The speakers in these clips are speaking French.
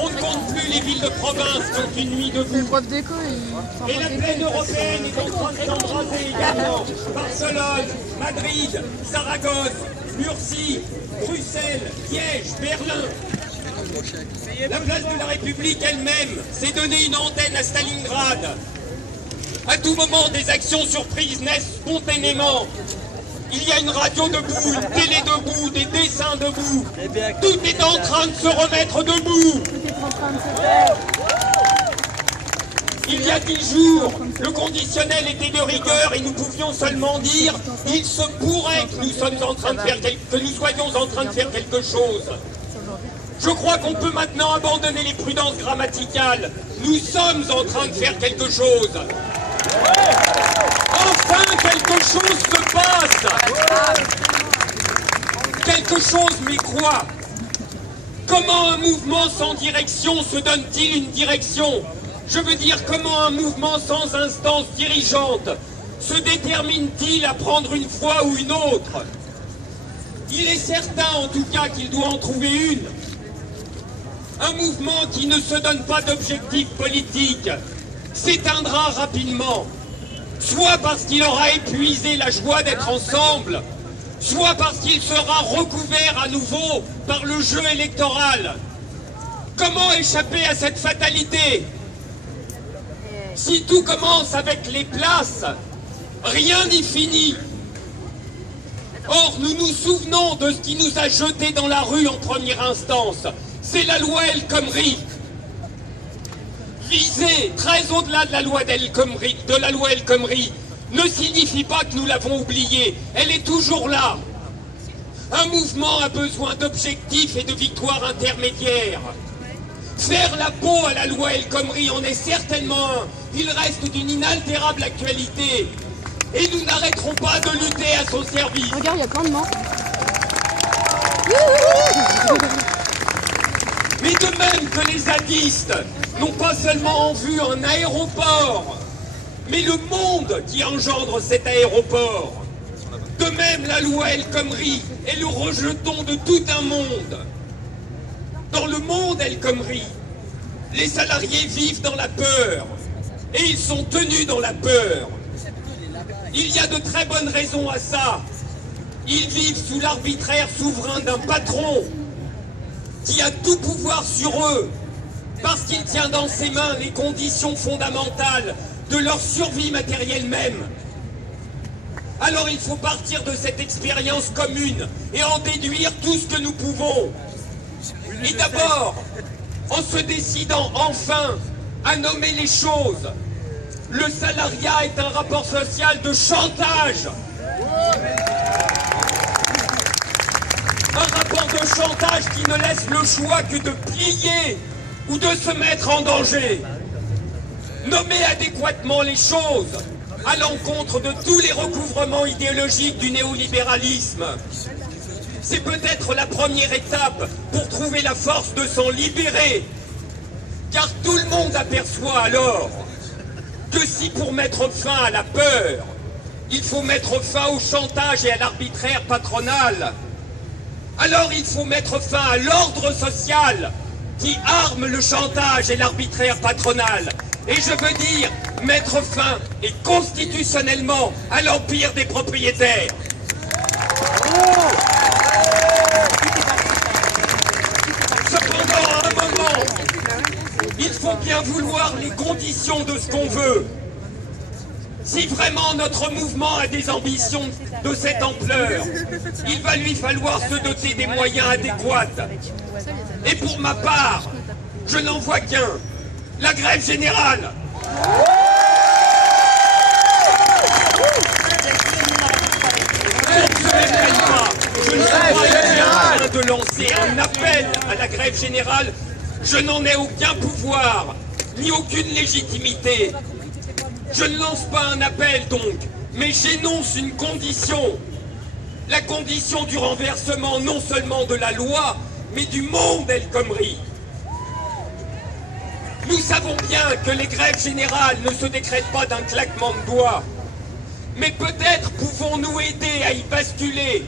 On ne compte plus les villes de province qui ont une nuit debout. Et la plaine européenne est en train de s'embraser également. Barcelone, Madrid, Saragosse, Murcie, Bruxelles, Liège, Berlin. La place de la République elle-même s'est donné une antenne à Stalingrad. À tout moment, des actions surprises naissent spontanément. Il y a une radio debout, une télé debout, des dessins debout. Tout est en train de se remettre debout. Il y a 10 jours, le conditionnel était de rigueur et nous pouvions seulement dire « il se pourrait que nous soyons en train de faire quelque chose ». Je crois qu'on peut maintenant abandonner les prudences grammaticales. Nous sommes en train de faire quelque chose. Enfin, quelque chose se passe. Quelque chose, mais quoi? Comment un mouvement sans direction se donne-t-il une direction? Je veux dire, comment un mouvement sans instance dirigeante se détermine-t-il à prendre une voie ou une autre? Il est certain, en tout cas, qu'il doit en trouver une. Un mouvement qui ne se donne pas d'objectif politique s'éteindra rapidement, soit parce qu'il aura épuisé la joie d'être ensemble, soit parce qu'il sera recouvert à nouveau par le jeu électoral. Comment échapper à cette fatalité? Si tout commence avec les places, rien n'y finit. Or, nous nous souvenons de ce qui nous a jetés dans la rue en première instance. C'est la loi El Khomri. Viser très au-delà de la loi El Khomri ne signifie pas que nous l'avons oubliée. Elle est toujours là. Un mouvement a besoin d'objectifs et de victoires intermédiaires. Faire la peau à la loi El Khomri en est certainement un. Il reste d'une inaltérable actualité. Et nous n'arrêterons pas de lutter à son service. Regarde, il y a plein de morts. Mais de même que les zadistes n'ont pas seulement en vue un aéroport, mais le monde qui engendre cet aéroport. De même, la loi El Khomri est le rejeton de tout un monde. Dans le monde El Khomri, les salariés vivent dans la peur, et ils sont tenus dans la peur. Il y a de très bonnes raisons à ça. Ils vivent sous l'arbitraire souverain d'un patron qui a tout pouvoir sur eux, parce qu'il tient dans ses mains les conditions fondamentales de leur survie matérielle même. Alors il faut partir de cette expérience commune et en déduire tout ce que nous pouvons. Et d'abord, en se décidant enfin à nommer les choses, le salariat est un rapport social de chantage. Un rapport de chantage qui ne laisse le choix que de plier ou de se mettre en danger. Nommer adéquatement les choses à l'encontre de tous les recouvrements idéologiques du néolibéralisme. C'est peut-être la première étape pour trouver la force de s'en libérer. Car tout le monde aperçoit alors que si pour mettre fin à la peur, il faut mettre fin au chantage et à l'arbitraire patronal, alors il faut mettre fin à l'ordre social qui arme le chantage et l'arbitraire patronal. Et je veux dire, mettre fin, et constitutionnellement, à l'empire des propriétaires. Cependant, à un moment, il faut bien vouloir les conditions de ce qu'on veut. Si vraiment notre mouvement a des ambitions de cette ampleur, il va lui falloir se doter des moyens adéquats. Et pour ma part, je n'en vois qu'un, la grève générale. Je ne suis pas en train de lancer un appel à la grève générale. Je n'en ai aucun pouvoir, ni aucune légitimité. Je ne lance pas un appel donc, mais j'énonce une condition. La condition du renversement non seulement de la loi, mais du monde El Khomri. Nous savons bien que les grèves générales ne se décrètent pas d'un claquement de doigts. Mais peut-être pouvons-nous aider à y basculer.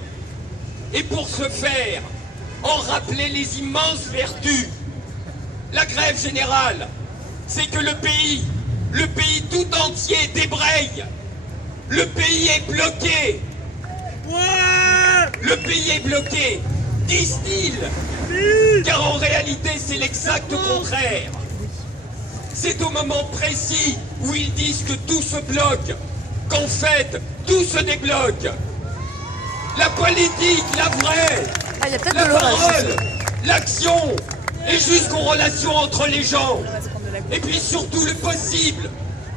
Et pour ce faire, en rappeler les immenses vertus la grève générale, c'est que le pays tout entier débraye. Le pays est bloqué. Le pays est bloqué, disent-ils. Car en réalité, c'est l'exact contraire. C'est au moment précis où ils disent que tout se bloque, qu'en fait, tout se débloque. La politique, la vraie, la parole, l'action, et jusqu'aux relations entre les gens. Et puis surtout le possible,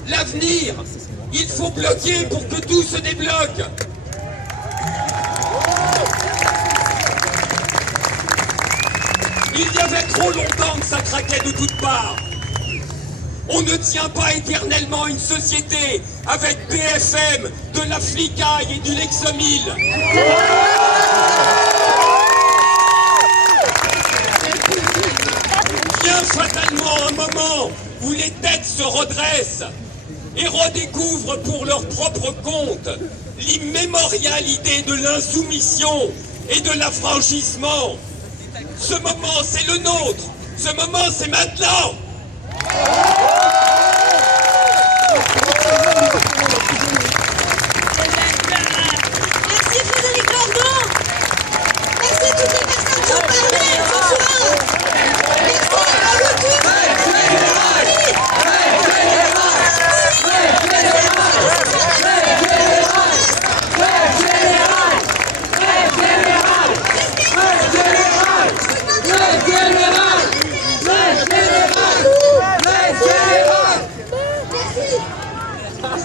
l'avenir. Il faut bloquer pour que tout se débloque. Il y avait trop longtemps que ça craquait de toutes parts. On ne tient pas éternellement une société avec BFM, de la flicaille et du Lexomil. Vient fatalement un moment où les têtes se redressent et redécouvrent pour leur propre compte l'immémorialité de l'insoumission et de l'affranchissement. Ce moment, c'est le nôtre. Ce moment, c'est maintenant.